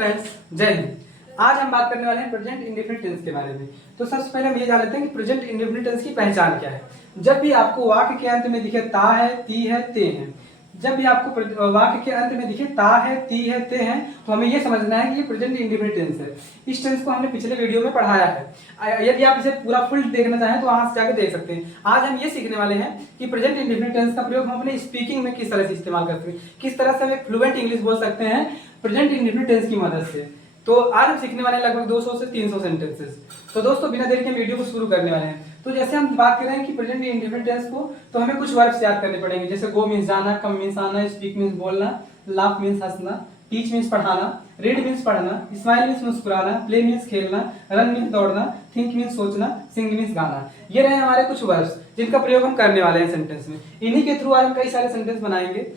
Friends, जय हिंद। आज हम बात करने वाले हैं प्रेजेंट इंडेफिनिट टेंस के बारे में। तो सबसे पहले हम ये जान लेते हैं कि प्रेजेंट इंडेफिनिट टेंस की पहचान क्या है। जब भी आपको वाक्य के अंत में दिखे ता है, ती है, ते है, जब भी आपको वाक्य के अंत में दिखे ता है, ती है, ते हैं, तो हमें ये समझना है कि ये प्रेजेंट इंडेफिनिट टेंस है। इस टेंस को हमने पिछले वीडियो में पढ़ाया है। यदि आप इसे पूरा फुल देखना चाहें तो वहां से जाकर देख सकते हैं। आज हम ये सीखने वाले हैं कि प्रेजेंट इंडेफिनिट टेंस का प्रयोग हम अपने स्पीकिंग में किस तरह से इस्तेमाल करते हैं, किस तरह से हम एक फ्लुएंट इंग्लिश बोल सकते हैं प्रेजेंट इंडेफिनिट टेंस की मदद से। तो आज हम सीखने वाले हैं लगभग 200 से 300 सेंटेंसेस। तो दोस्तों बिना देर के वीडियो को शुरू करने वाले हैं। तो जैसे हम बात कर रहे हैं कि प्रेजेंट इंडेफिनिट टेंस को, तो हमें कुछ वर्ब्स याद करने पड़ेंगे। जैसे गो मींस जाना, कम मींस आना, स्पीक मींस बोलना, लाफ मींस हंसना, टीच मींस पढ़ाना, रीड मींस पढ़ना, स्माइल मींस मुस्कुराना, प्ले मींस खेलना, रन मींस दौड़ना, थिंक मींस सोचना, सिंग मींस गाना। ये रहे हमारे कुछ वर्ब्स जिनका प्रयोग हम करने वाले हैं सेंटेंस में। इन्हीं के थ्रू आज हम कई सारे सेंटेंस बनाएंगे।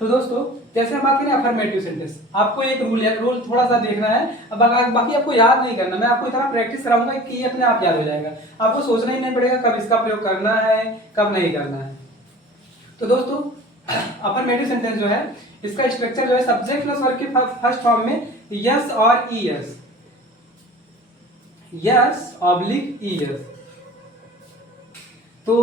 तो दोस्तों जैसे हम बात करें अफर्मेटिव सेंटेंस, आपको एक रूल थोड़ा सा देखना है। अब बाकी आपको याद नहीं करना, मैं आपको इतना प्रैक्टिस कराऊंगा कि ये अपने आप याद हो जाएगा। आपको सोचना ही नहीं पड़ेगा कब इसका प्रयोग करना है, कब नहीं करना है। तो दोस्तों अफर्मेटिव सेंटेंस जो है, इसका स्ट्रक्चर जो है सब्जेक्ट प्लस वर्ब के फर्स्ट फॉर्म में यस और ईएस, यस ऑब्लिक ईएस। तो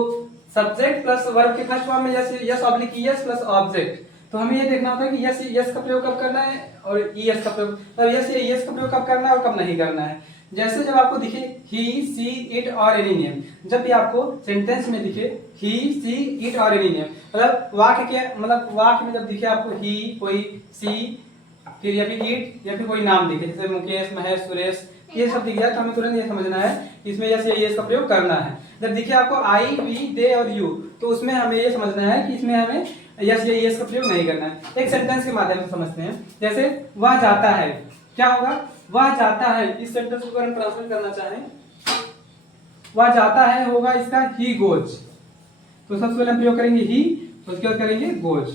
सब्जेक्ट प्लस वर्ब के फर्स्ट फॉर्म में s oblique es plus object. तो हमें ये देखना होता है कि यस का प्रयोग कब करना है और ईएस का प्रयोग, मतलब यस का प्रयोग कब करना है और कब नहीं करना है। जैसे जब आपको दिखे ही, सी, इट और एनी नेम, जब भी आपको सेंटेंस में दिखे ही, सी, इट और एनी नेम, मतलब वाक्य में जब दिखे आपको ही, कोई, सी, फिर या फिर इट या फिर कोई नाम दिखे, जैसे मुकेश, महेश, सुरेश, ये सब दिख जाए तो हमें तुरंत ये समझना है इसमें यस या यस का प्रयोग करना है। जब दिखे आपको आई, वी, दे और यू, तो उसमें हमें ये समझना है कि इसमें हमें यस या यस का प्रयोग नहीं करना है। एक सेंटेंस के माध्यम से समझते हैं। जैसे वह जाता है, क्या होगा? वह जाता है। इस सेंटेंस को अगर हम ट्रांसलेट करना चाहें, वह जाता है होगा इसका ही गोज। तो सबसे पहले हम प्रयोग करेंगे ही, उसके बाद करेंगे गोज।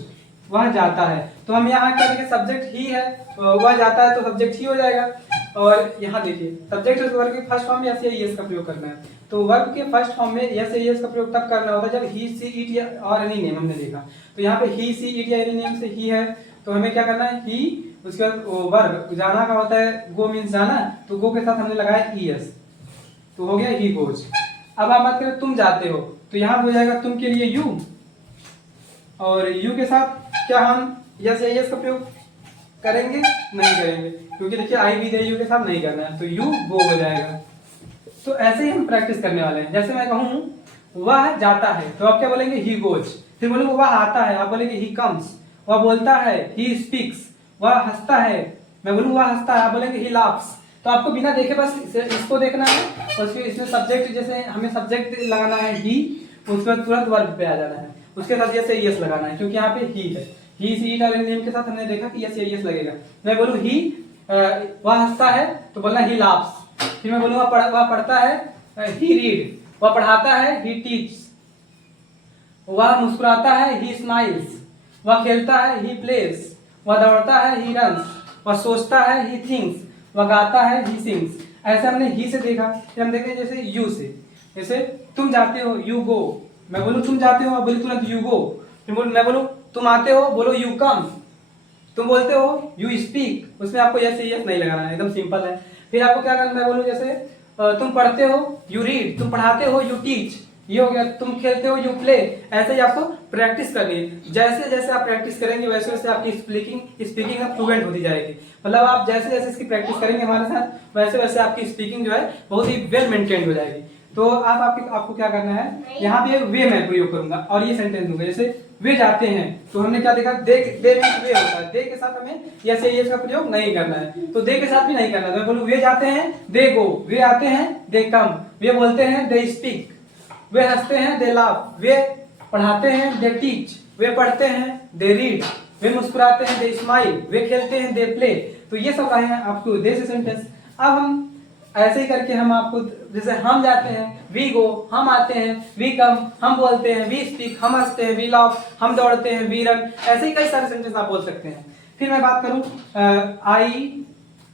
वह जाता है, तो हम यहाँ क्या देखें, सब्जेक्ट ही है, वह जाता है तो सब्जेक्ट ही हो जाएगा। और यहाँ देखिए सब्जेक्ट वर्ब के फर्स्ट फॉर्म में यस या यस का प्रयोग करना है। तो वर्ब के फर्स्ट फॉर्म में यस या यस का प्रयोग तब करना होता है जब ही, सी, इट या और एनी नेम हमने देखा। तो यहाँ पे ही, सी, इट या एनी नेम से ही है, तो हमें क्या करना है ही, उसके बाद वर्ब जाना का होता है गो मीन्स जाना, तो गो के साथ हमने लगाया ईएस, तो हो गया ही गोज। अब आप बात करें तुम जाते हो, तो यहाँ हो जाएगा तुम के लिए यू, और यू के साथ क्या हम यस या यस का प्रयोग करेंगे? नहीं करेंगे, क्योंकि देखिए आई, वी, दे, यू के साथ नहीं करना है, तो यू गो हो जाएगा। तो ऐसे ही हम प्रैक्टिस करने वाले हैं। जैसे मैं कहूँ वह जाता है, तो आप क्या बोलेंगे? He goes. फिर बोलेंगे वह आता है, आप बोलेंगे ही कम्स। वह बोलता है, ही स्पीक्स। वह हंसता है, मैं बोलूँ वह हंसता है, आप बोलेंगे ही लाफ्स। तो आपको बिना देखे बस इसको देखना है, और फिर इसमें सब्जेक्ट, जैसे हमें सब्जेक्ट लगाना है ही, उसके बाद तुरंत वर्ब पे आ जाना है, उसके साथ यस या यस लगाना है, क्योंकि यहाँ पे ही है। ही, सी, इट और एनी नेम के साथ हमने देखा कि यस या यस लगेगा। मैं बोलूँ ही, वह हंसता है, तो बोलना ही लाफ्स। फिर मैं बोलूँगा वह पढ़ता है, ही रीड। वह पढ़ाता है, ही टीच। वह मुस्कुराता है, ही स्माइल्स। वह खेलता है, ही प्लेस। वह दौड़ता है, ही रन्स। वह सोचता है, ही थिंक्स। वह गाता है, ही सिंग्स। ऐसे हमने ही से देखा। फिर हम देखें जैसे यू से, जैसे तुम जाते हो, यू गो। मैं बोलूँ तुम जाते हो, आप बोले तुरंत यू गो। फिर मैं बोलूँ तुम आते हो, बोलो यू कम। तुम बोलते हो, यू स्पीक। उसमें आपको यस यस नहीं लगाना है, एकदम सिंपल है। फिर आपको क्या करना है, बोलूँ जैसे तुम पढ़ते हो, यू रीड। तुम पढ़ाते हो, यू टीच। ये हो गया। तुम खेलते हो, यू प्ले। ऐसे ही आपको प्रैक्टिस करनी है। जैसे जैसे आप प्रैक्टिस करेंगे वैसे वैसे आपकी स्पीकिंग फ्लुएंट होती जाएगी। मतलब आप जैसे जैसे इसकी प्रैक्टिस करेंगे हमारे साथ, वैसे वैसे आपकी स्पीकिंग जो है बहुत ही वेल मेंटेन्ड हो जाएगी। तो आपको क्या करना है, यहाँ पे वे मैं प्रयोग करूंगा और ये सेंटेंस दूंगा। जैसे वे जाते हैं, तो हमने क्या देखा, दे मींस वे होता है। दे के साथ हमें यस या यस का प्रयोग नहीं करना है, तो दे के साथ भी नहीं करना है। तो मैं बोलूं वे जाते हैं, दे गो। वे आते हैं, दे कम। वे बोलते हैं, दे स्पीक। वे हंसते हैं, दे लाफ। वे पढ़ाते हैं, दे टीच। वे पढ़ते हैं, दे रीड। वे मुस्कुराते हैं, दे स्माइल। वे खेलते हैं, दे प्ले। तो ये सब आए हैं आपके उद्देश्य से सेंटेंस। अब हम ऐसे ही करके हम आपको, जैसे हम जाते हैं, वी गो। हम आते हैं, वी कम। हम बोलते हैं, वी स्पीक। हम हंसते हैं, वी लाफ। हम दौड़ते हैं, वी रन। ऐसे ही कई सारे सेंटेंस आप बोल सकते हैं। फिर मैं बात करूं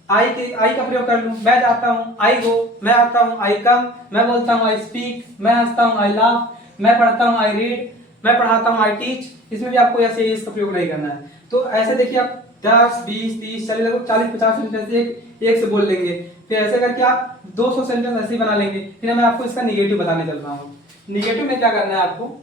आई का प्रयोग कर लूं। मैं जाता हूं, आई गो। मैं आता हूं, आई कम। मैं बोलता हूं, आई स्पीक। मैं हंसता हूं, आई लाफ। मैं पढ़ता हूं, आई रीड। मैं पढ़ाता हूं, आई टीच। इसमें भी आपको ऐसे इसका प्रयोग नहीं करना है। तो ऐसे देखिए आप 10, 20, 30, 40, लगभग 40-50 सेंटेंस एक से बोल लेंगे। फिर ऐसे करके आप 200 सेंटेंस ऐसे ही बना लेंगे। फिर मैं आपको इसका निगेटिव बताने चल रहा हूँ। निगेटिव में क्या करना है आपको,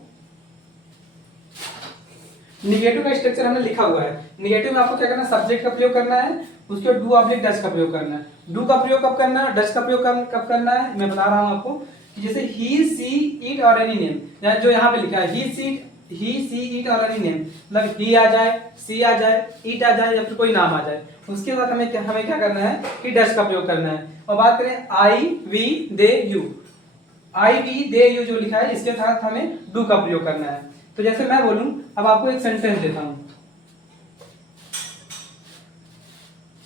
निगेटिव का स्ट्रक्चर हमने लिखा हुआ है। निगेटिव में आपको क्या करना है, सब्जेक्ट का प्रयोग करना है, उसके बाद डू ऑब्लिक डज का प्रयोग करना है। डू का प्रयोग कब करना है, डज का प्रयोग कब करना है, मैं बता रहा हूँ आपको। जैसे ही, सी, इट और एनी नेम, जो यहाँ पे लिखा है ही, सी, इट और एनी नेम, मतलब ही आ जाए, सी आ जाए, इट आ जाए या फिर कोई नाम आ जाए, उसके बाद हमें क्या करना है कि डज का प्रयोग करना है। और बात करें I, we, they, you, I, we, they, you जो लिखा है इसके साथ हमें डू का प्रयोग करना है। तो जैसे मैं बोलूं, अब आपको एक सेंटेंस देता हूं,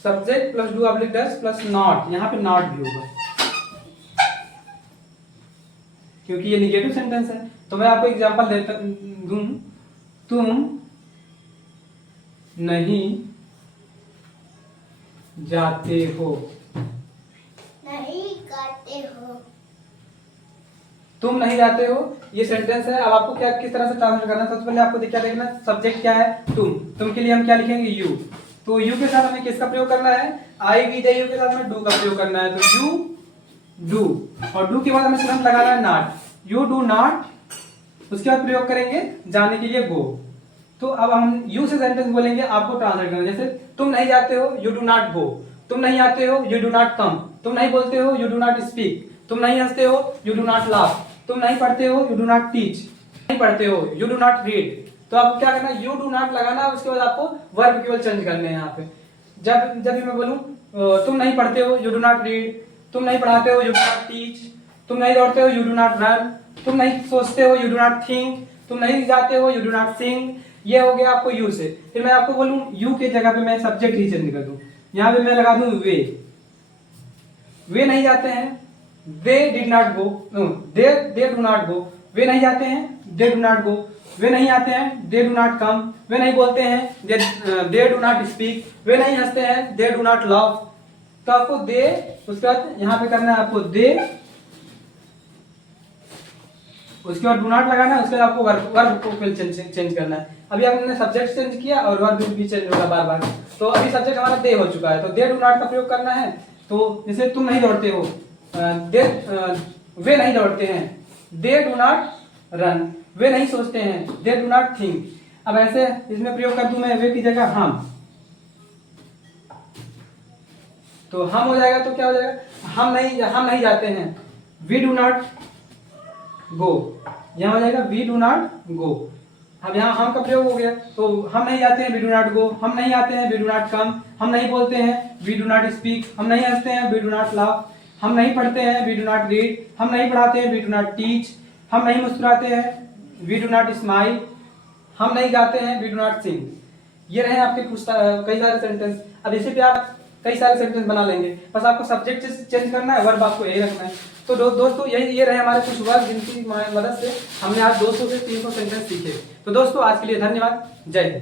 subject plus do oblique does plus not, यहां पे नॉट भी होगा क्योंकि ये निगेटिव सेंटेंस है। तो मैं आपको एग्जांपल देता दूं, तुम नहीं जाते हो, नहीं करते हो, तुम नहीं जाते हो, ये सेंटेंस है। अब आपको क्या किस तरह से ट्रांसलेट करना है, सबसे पहले आपको क्या देखना, सब्जेक्ट क्या है, तुम के लिए हम क्या लिखेंगे, यू। तो यू के साथ हमें किसका प्रयोग करना है, आई, वी, दे, यू के साथ हमें डू का प्रयोग करना है। तो यू डू, और डू के बाद हमें तुरंत लगाना है नॉट, यू डू नॉट, उसके बाद प्रयोग करेंगे जाने के लिए गो। तो अब हम यू से सेंटेंस बोलेंगे, आपको ट्रांसलेट करना है। जैसे तुम नहीं जाते हो, यू डू नॉट गो, तुम नहीं आते हो, यू डू नॉट कम, तुम नहीं बोलते हो, यू डू नॉट स्पीक, तुम नहीं हंसते हो, यू डू नॉट लाफ, तुम नहीं पढ़ते हो, यू डू नॉट टीच, नहीं पढ़ते हो, यू डू नॉट रीड। तो आपको क्या करना है, यू डू नॉट लगाना है, उसके बाद आपको वर्ब केवल चेंज करने हैं यहाँ पे। जब भी मैं बोलूं, तुम नहीं पढ़ते हो, यू डू नॉट रीड, तुम नहीं पढ़ाते हो, यू डू नॉट टीच, तुम नहीं दौड़ते हो, यू डू नॉट रन, तुम नहीं सोचते हो, यू डू नॉट थिंक, तुम नहीं जाते हो, यू डू नॉट सिंग। ये हो गया आपको यू से। फिर मैं आपको बोलूं, यू के जगह पे मैं सब्जेक्ट ही चेंज कर दूं, यहाँ पे मैं लगा दूं वे नहीं जाते हैं, they did not go, they do not go, वे नहीं जाते हैं, दे डू नॉट गो, वे नहीं आते हैं, दे डू नॉट कम, वे नहीं बोलते हैं, दे डू नॉट स्पीक, वे नहीं हंसते हैं, दे डू नॉट लाफ। तो आपको दे, उसके बाद यहाँ पे करना है आपको दे, उसके बाद डू नॉट लगाना है, उसके बाद आपको वर्ब को चेंज करना है। अभी हमने सब्जेक्ट चेंज किया और वर्ब भी चेंज होगा बार बार। तो अभी सब्जेक्ट हमारा दे हो चुका है, तो दे डू नॉट का प्रयोग करना है। तो जैसे तुम नहीं दौड़ते हो, वे नहीं दौड़ते हैं, दे डू नॉट रन, वे नहीं सोचते हैं, दे डू नॉट थिंक। अब ऐसे इसमें प्रयोग कर दूं मैं वे की जगह हम, तो हम हो जाएगा। तो क्या हो जाएगा, हम नहीं जाते हैं, वी डू नॉट गो, यहाँ हो जाएगा वी डू नॉट गो। अब यहाँ हम का प्रयोग हो गया, तो हम नहीं जाते हैं, वी डू नॉट गो, हम नहीं आते हैं, वी डू नॉट कम, हम नहीं बोलते हैं, वी डू नॉट स्पीक, हम नहीं हंसते हैं, वी डू नॉट लाफ, हम नहीं पढ़ते हैं, वी डू नॉट रीड, हम नहीं पढ़ाते हैं, वी डू नॉट टीच, हम नहीं मुस्कुराते हैं, वी डू नॉट स्माइल, हम नहीं गाते हैं, वी डू नॉट सिंग। ये रहे आपके कुछ कई सारे सेंटेंस। अब इसी पे आप कई सारे सेंटेंस बना लेंगे, बस आपको सब्जेक्ट चेंज करना है, वर्ब आपको यही रखना है। तो दोस्तों ये रहे हमारे कुछ वर्ब जिनकी मदद से हमने आज 200 से 300 सेंटेंस सीखे। तो दोस्तों आज के लिए धन्यवाद, जय हिंद।